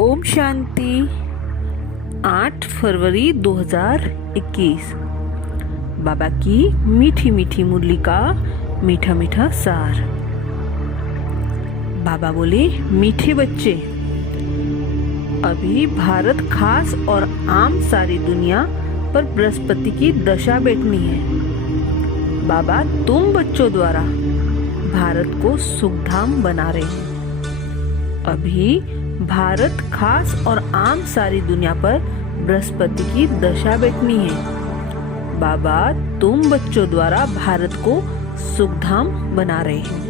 ओम शांति। 8 फरवरी 2021। बाबा की मीठी मीठी मुरली का मीठा मीठा सार। बाबा बोले, मीठे बच्चे, अभी भारत खास और आम सारी दुनिया पर बृहस्पति की दशा बैठनी है। बाबा तुम बच्चों द्वारा भारत को सुखधाम बना रहे हैं। अभी भारत खास और आम सारी दुनिया पर बृहस्पति की दशा बैठनी है। बाबा तुम बच्चों द्वारा भारत को सुखधाम बना रहे हैं।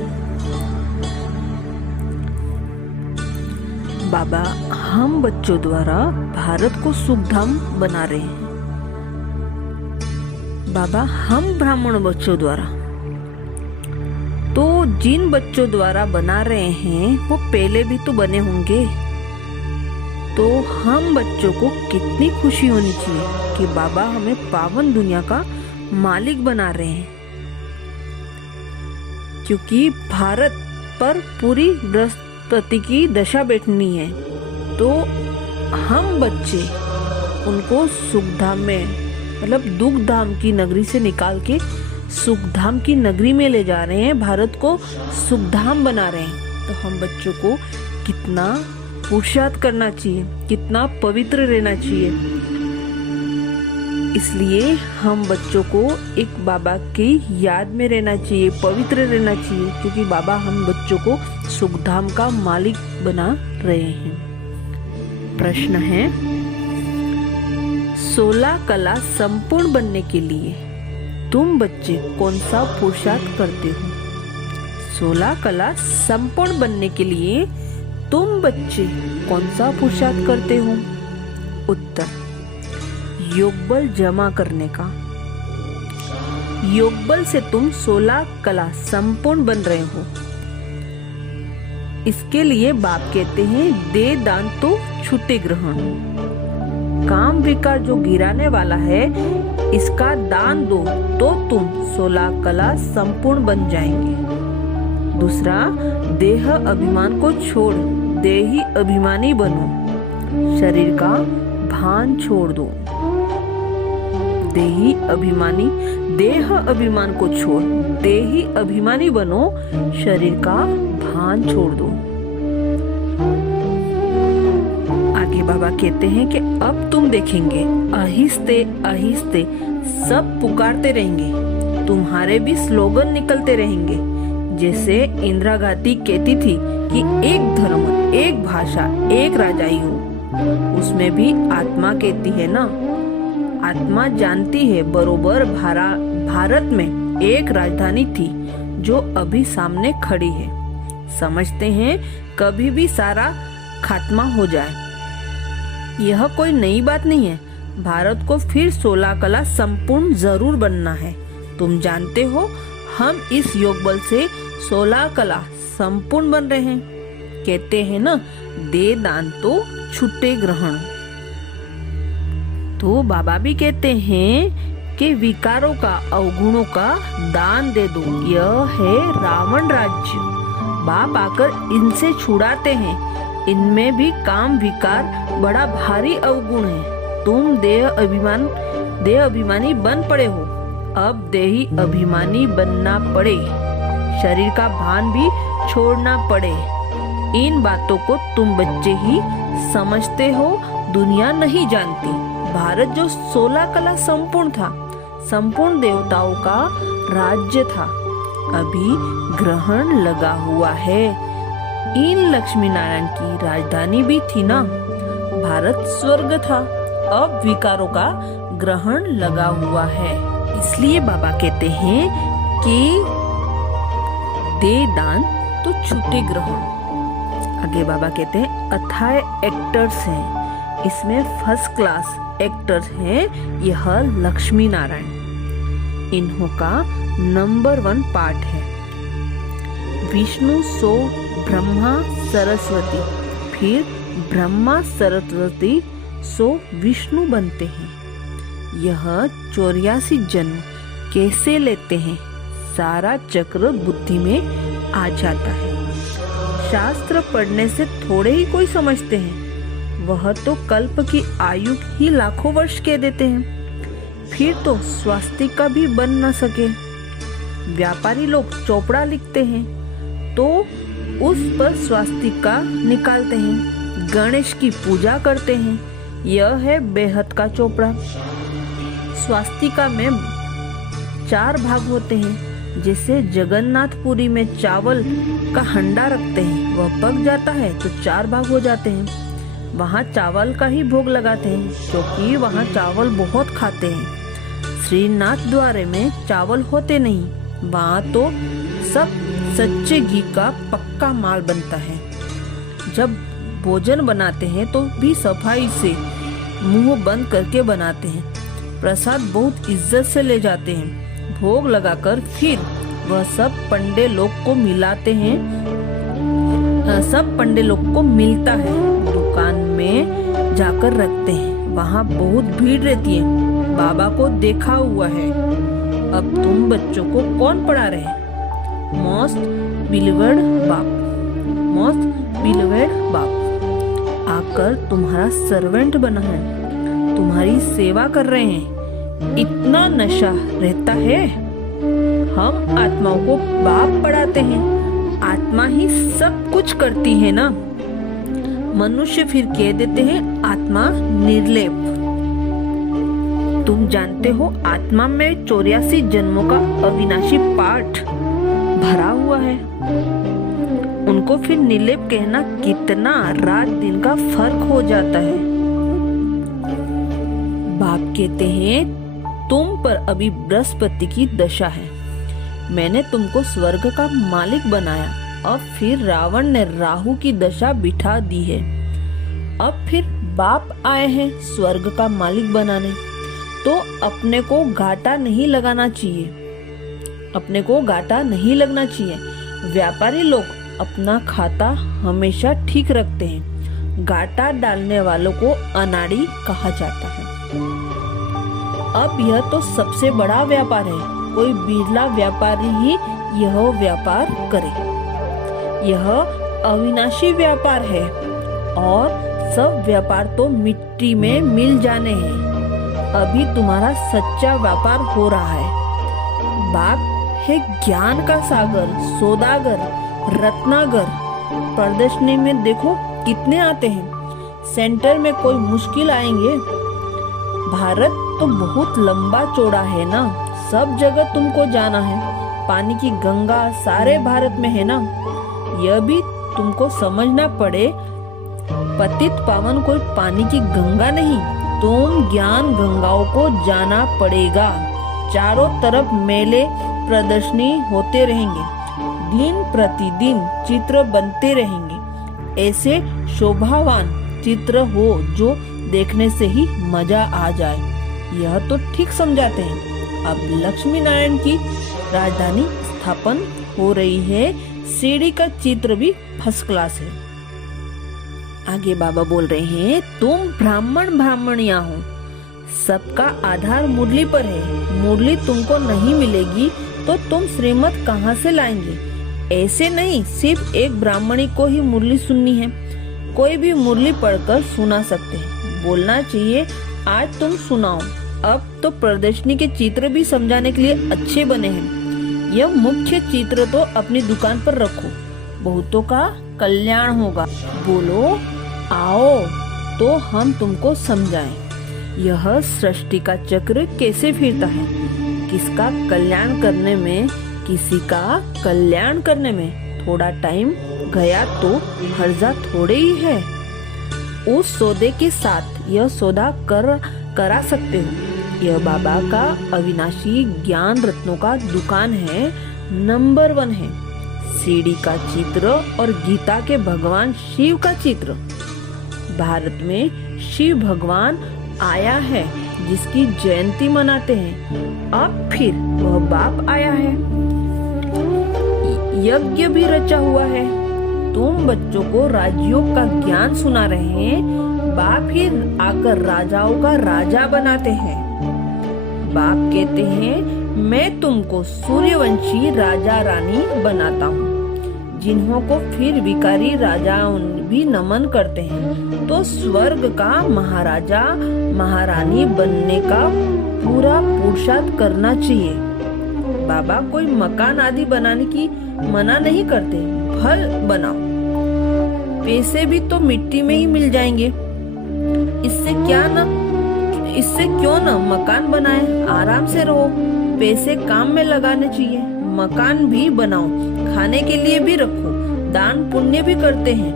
बाबा हम बच्चों द्वारा भारत को सुखधाम बना रहे हैं। बाबा हम ब्राह्मण बच्चों द्वारा, तो जिन बच्चों द्वारा बना रहे हैं वो पहले भी तो बने होंगे। तो हम बच्चों को कितनी खुशी होनी चाहिए कि बाबा हमें पावन दुनिया का मालिक बना रहे हैं, क्योंकि भारत पर पूरी बृहस्पति की दशा बैठनी है। तो हम बच्चे उनको सुखधाम में, मतलब दुख धाम की नगरी से निकाल के सुखधाम की नगरी में ले जा रहे हैं, भारत को सुखधाम बना रहे हैं। तो हम बच्चों को कितना पुरुषार्थ करना चाहिए, कितना पवित्र रहना चाहिए। इसलिए हम बच्चों को एक बाबा की याद में रहना चाहिए, पवित्र रहना चाहिए, क्योंकि बाबा हम बच्चों को सुखधाम का मालिक बना रहे हैं। प्रश्न है, 16 कला संपूर्ण बनने के लिए तुम बच्चे कौन सा पुरुषार्थ करते हो? 16 कला संपूर्ण बनने के लिए तुम बच्चे कौन सा पुरुषार्थ करते हो? उत्तर, योगबल जमा करने का। योगबल से तुम 16 कला संपूर्ण बन रहे हो। इसके लिए बाप कहते हैं, दे दान तो छूटे ग्रहण। काम विकार जो गिराने वाला है, इसका दान दो तो तुम 16 कला संपूर्ण बन जाएंगे। दूसरा, देह अभिमान को छोड़ देही अभिमानी बनो। शरीर का भान छोड़ दो। देह अभिमान को छोड़ देही अभिमानी बनो। शरीर का भान छोड़ दो। आगे बाबा कहते हैं कि अब तुम देखेंगे, आहिस्ते आहिस्ते सब पुकारते रहेंगे, तुम्हारे भी स्लोगन निकलते रहेंगे। जैसे इंदिरा गांधी कहती थी कि एक धर्म, एक भाषा, एक राजाई हो। उसमें भी आत्मा कहती है ना, आत्मा जानती है बरोबर भारत में एक राजधानी थी जो अभी सामने खड़ी है। समझते हैं कभी भी सारा खात्मा हो जाए। यह कोई नई बात नहीं है। भारत को फिर 16 कला संपूर्ण जरूर बनना है। तुम जानते हो हम इस योग बल से 16 कला संपूर्ण बन रहे हैं। कहते हैं ना, दे दान तो छूटे ग्रहण। तो बाबा भी कहते हैं कि विकारों का, अवगुणों का दान दे दो। यह है रावण राज्य। बाप आकर इनसे छुड़ाते हैं। इनमें भी काम विकार बड़ा भारी अवगुण है। तुम देह अभिमानी बन पड़े हो। अब देही अभिमानी बनना पड़े। शरीर का भान भी छोड़ना पड़े। इन बातों को तुम बच्चे ही समझते हो, दुनिया नहीं जानती। भारत जो 16 कला संपूर्ण था, संपूर्ण देवताओं का राज्य था, अभी ग्रहण लगा हुआ है। इन लक्ष्मी नारायण की राजधानी भी थी ना। भारत स्वर्ग था, अब विकारों का ग्रहण लगा हुआ है। इसलिए बाबा कहते हैं कि दे दान तो छूटे ग्रहण। आगे बाबा कहते हैं, अथाह एक्टर्स हैं, इसमें फर्स्ट क्लास एक्टर्स हैं। यह लक्ष्मी नारायण, इन्हों का नंबर 1 पार्ट है। विष्णु सो ब्रह्मा सरस्वती, फिर ब्रह्मा सरस्वती सो विष्णु बनते हैं। यह 84 जन्म कैसे लेते हैं, सारा चक्र बुद्धि में आ जाता है। शास्त्र पढ़ने से थोड़े ही कोई समझते हैं, वह तो कल्प की आयु ही लाखों वर्ष कह देते हैं। फिर तो स्वास्तिका भी बन न सके। व्यापारी लोग चोपड़ा लिखते हैं तो उस पर स्वास्तिका निकालते हैं। गणेश की पूजा करते हैं, यह है बेहद का चोपड़ा। स्वास्तिका में 4 भाग होते हैं। जैसे जगन्नाथपुरी में चावल का हंडा रखते हैं, वह पक जाता है तो 4 भाग हो जाते हैं। वहाँ चावल का ही भोग लगाते हैं क्योंकि वहाँ चावल बहुत खाते हैं। श्रीनाथ द्वारे में चावल होते नहीं, वहाँ तो सब सच्चे घी का पक्का माल बनता है। जब भोजन बनाते हैं तो भी सफाई से मुंह बंद करके बनाते हैं। प्रसाद बहुत इज्जत से ले जाते हैं। भोग लगाकर फिर वह सब पंडे लोग को मिलाते हैं, सब पंडे लोग को मिलता है। दुकान में जाकर रखते हैं, वहाँ बहुत भीड़ रहती है। बाबा को देखा हुआ है। अब तुम बच्चों को कौन पढ़ा रहे? मोस्ट बिलीवर्ड बाप, मोस्ट बिलीवर्ड बाप आकर तुम्हारा सर्वेंट बना है, तुम्हारी सेवा कर रहे हैं। इतना नशा रहता है। हम आत्माओं को बाप पढ़ाते हैं, आत्मा ही सब कुछ करती है ना। मनुष्य फिर कह देते हैं आत्मा निर्लेप। तुम जानते हो आत्मा में 84 जन्मों का अविनाशी पाठ भरा हुआ है। उनको फिर निर्लेप कहना कितना रात दिन का फर्क हो जाता है। बाप कहते हैं तुम पर अभी बृहस्पति की दशा है। मैंने तुमको स्वर्ग का मालिक बनाया। अब फिर रावण ने राहु की दशा बिठा दी है। अब फिर बाप आए हैं स्वर्ग का मालिक बनाने। तो अपने को घाटा नहीं लगाना चाहिए, अपने को घाटा नहीं लगना चाहिए। व्यापारी लोग अपना खाता हमेशा ठीक रखते हैं। घाटा डालने वालों को अनाड़ी कहा जाता है। अब यह तो सबसे बड़ा व्यापार है। कोई बिरला व्यापारी ही यह व्यापार करे। यह अविनाशी व्यापार है और सब व्यापार तो मिट्टी में मिल जाने हैं। अभी तुम्हारा सच्चा व्यापार हो रहा है। बाप है ज्ञान का सागर, सौदागर, रत्नागर। प्रदर्शनी में देखो कितने आते हैं। सेंटर में कोई मुश्किल आएंगे। भारत तो बहुत लंबा चौड़ा है ना, सब जगह तुमको जाना है। पानी की गंगा सारे भारत में है ना। यह भी तुमको समझना पड़े, पतित पावन कोई पानी की गंगा नहीं, तुम ज्ञान गंगाओं को जाना पड़ेगा। चारों तरफ मेले प्रदर्शनी होते रहेंगे, दिन प्रतिदिन चित्र बनते रहेंगे। ऐसे शोभावान चित्र हो जो देखने से ही मजा आ जाए। यह तो ठीक समझाते हैं। अब लक्ष्मी नारायण की राजधानी स्थापन हो रही है। सीढ़ी का चित्र भी फर्स्ट क्लास है। आगे बाबा बोल रहे हैं तुम ब्राह्मणिया हो। सबका आधार मुरली पर है। मुरली तुमको नहीं मिलेगी तो तुम श्रीमत कहाँ से लाएंगे? ऐसे नहीं सिर्फ एक ब्राह्मणी को ही मुरली सुननी है, कोई भी मुरली पढ़कर सुना सकते हैं। बोलना चाहिए आज तुम सुनाओ। अब तो प्रदर्शनी के चित्र भी समझाने के लिए अच्छे बने हैं। यह मुख्य चित्र तो अपनी दुकान पर रखो, बहुतों का कल्याण होगा। बोलो आओ तो हम तुमको समझाएं। यह सृष्टि का चक्र कैसे फिरता है, किसका कल्याण करने में, किसी का कल्याण करने में थोड़ा टाइम गया तो हर्जा थोड़े ही है। उस सौदे के साथ यह सौदा करा सकते हो। यह बाबा का अविनाशी ज्ञान रत्नों का दुकान है, नंबर 1 है। सीढ़ी का चित्र और गीता के भगवान शिव का चित्र। भारत में शिव भगवान आया है जिसकी जयंती मनाते हैं। अब फिर वह बाप आया है, यज्ञ भी रचा हुआ है। तुम बच्चों को राजयोग का ज्ञान सुना रहे हैं। बाप ही आकर राजाओं का राजा बनाते हैं। बाप कहते हैं मैं तुमको सूर्यवंशी राजा रानी बनाता हूँ, जिन्हों को फिर विकारी राजा भी नमन करते हैं, तो स्वर्ग का महाराजा महारानी बनने का पूरा पुरुषार्थ करना चाहिए। बाबा कोई मकान आदि बनाने की मना नहीं करते, फल बनाओ, पैसे भी तो मिट्टी में ही मिल जाएंगे। इससे क्यों न मकान बनाए, आराम से रहो, पैसे काम में लगाने चाहिए। मकान भी बनाओ, खाने के लिए भी रखो, दान पुण्य भी करते हैं।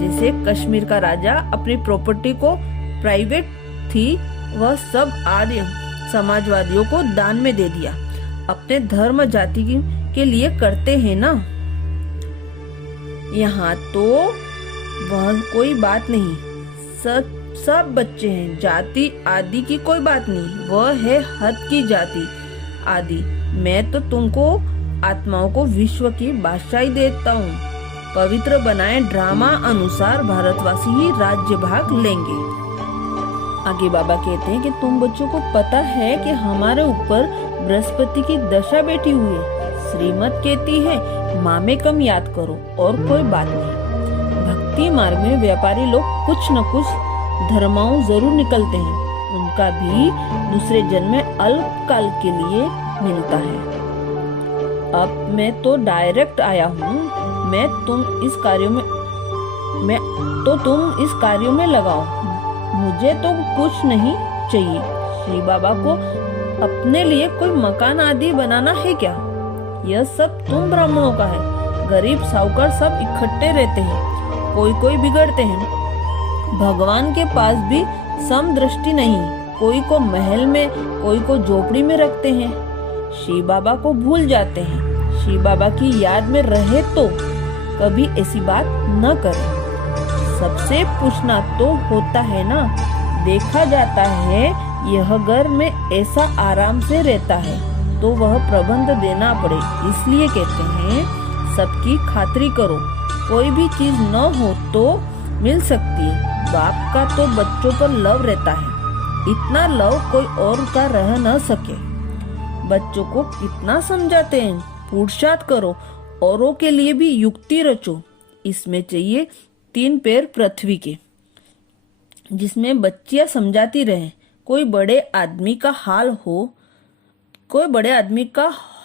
जैसे कश्मीर का राजा अपनी प्रॉपर्टी को प्राइवेट थी वह सब आर्य समाजवादियों को दान में दे दिया, अपने धर्म जाति के लिए करते हैं ना। यहाँ तो वह कोई बात नहीं, सब बच्चे हैं, जाति आदि की कोई बात नहीं, वह है हद की जाति आदि। मैं तो तुमको आत्माओं को विश्व की बादशाही देता हूँ। पवित्र बनाए ड्रामा अनुसार भारतवासी ही राज्य भाग लेंगे। आगे बाबा कहते हैं कि तुम बच्चों को पता है कि हमारे ऊपर बृहस्पति की दशा बैठी हुई है। श्रीमत कहती है माँ में कम याद करो और कोई बात नहीं। भक्ति मार्ग में व्यापारी लोग कुछ न कुछ धर्माओं जरूर निकलते हैं, उनका भी दूसरे जन्म में अल्पकाल के लिए मिलता है। अब मैं तो डायरेक्ट आया हूँ, तुम इस कार्यों में लगाओ, मुझे तो कुछ नहीं चाहिए। श्री बाबा को अपने लिए कोई मकान आदि बनाना है क्या? यह सब तुम ब्राह्मणों का है। गरीब साहूकार सब इकट्ठे रहते हैं, कोई बिगड़ते हैं। भगवान के पास भी समदृष्टि नहीं, कोई को महल में, कोई को झोपड़ी में रखते हैं। शिव बाबा को भूल जाते हैं। शिव बाबा की याद में रहे तो कभी ऐसी बात न करें। सबसे पूछना तो होता है ना। देखा जाता है यह घर में ऐसा आराम से रहता है तो वह प्रबंध देना पड़े, इसलिए कहते हैं सबकी खातिरी करो। कोई भी चीज न हो तो मिल सकती है। बाप का तो बच्चों पर लव रहता है, इतना लव कोई और का रह न सके। बच्चों को कितना समझाते हैं, पुरुषार्थ करो, औरों के लिए भी युक्ति रचो। इसमें चाहिए 3 पैर पृथ्वी के, जिसमें बच्चियां समझाती रहे। कोई बड़े आदमी का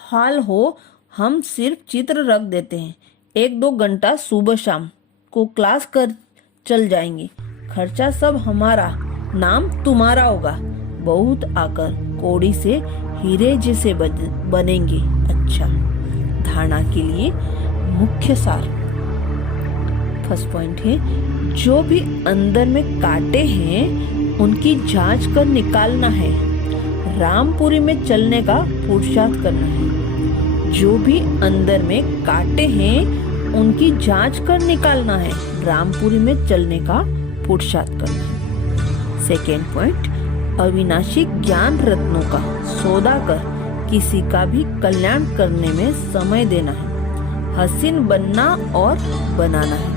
हाल हो, हम सिर्फ चित्र रख देते हैं। 1-2 घंटा सुबह शाम को क्लास कर चल जाएंगे। खर्चा सब हमारा, नाम तुम्हारा होगा। बहुत आकर कौड़ी से हीरे जैसे बनेंगे। अच्छा, धारणा के लिए मुख्य सार। फर्स्ट पॉइंट है, जो भी अंदर में कांटे हैं उनकी जांच कर निकालना है। रामपुरी में चलने का पुरुषार्थ करना है। जो भी अंदर में कांटे हैं उनकी जांच कर निकालना है। रामपुरी में चलने का पुरुषार्थ करना है। सेकेंड पॉइंट, अविनाशी ज्ञान रत्नों का सौदा कर किसी का भी कल्याण करने में समय देना है। हसीन बनना और बनाना है।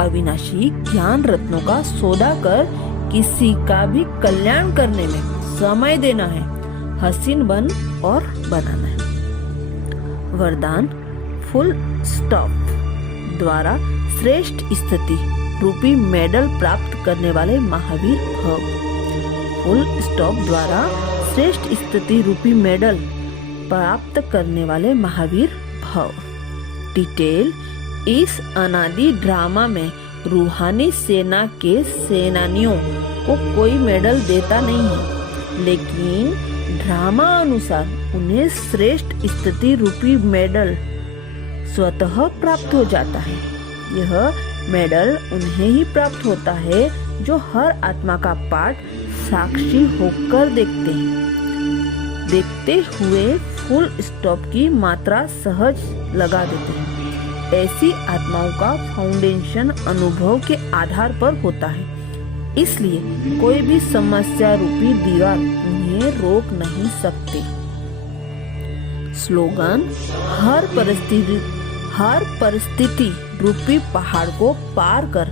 अविनाशी ज्ञान रत्नों का सौदा कर किसी का भी कल्याण करने में समय देना है। हसीन बन और बनाना है। वरदान फुल स्टॉप द्वारा श्रेष्ठ स्थिति रूपी मेडल प्राप्त करने वाले महावीर भव। फुल स्टॉप द्वारा श्रेष्ठ स्थिति रूपी मेडल प्राप्त करने वाले महावीर भव। डिटेल, इस अनादि ड्रामा में रूहानी सेना के सेनानियों को कोई मेडल देता नहीं है, लेकिन ड्रामा अनुसार उन्हें श्रेष्ठ स्थिति रूपी मेडल स्वतः प्राप्त हो जाता है। यह मेडल उन्हें ही प्राप्त होता है जो हर आत्मा का पाठ साक्षी होकर देखते हुए फुल स्टॉप की मात्रा सहज लगा देते हैं। ऐसी आत्माओं का फाउंडेशन अनुभव के आधार पर होता है, इसलिए कोई भी समस्या रूपी दीवार उन्हें रोक नहीं सकती। स्लोगन, हर परिस्थिति रूपी पहाड़ को पार कर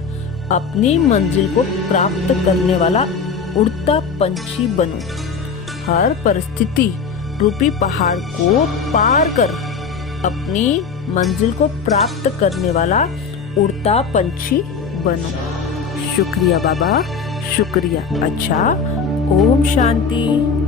अपनी मंजिल को प्राप्त करने वाला उड़ता पंछी बनो। हर परिस्थिति रूपी पहाड़ को पार कर अपनी मंजिल को प्राप्त करने वाला उड़ता पंछी बनो। शुक्रिया बाबा, शुक्रिया। अच्छा, ओम शांति।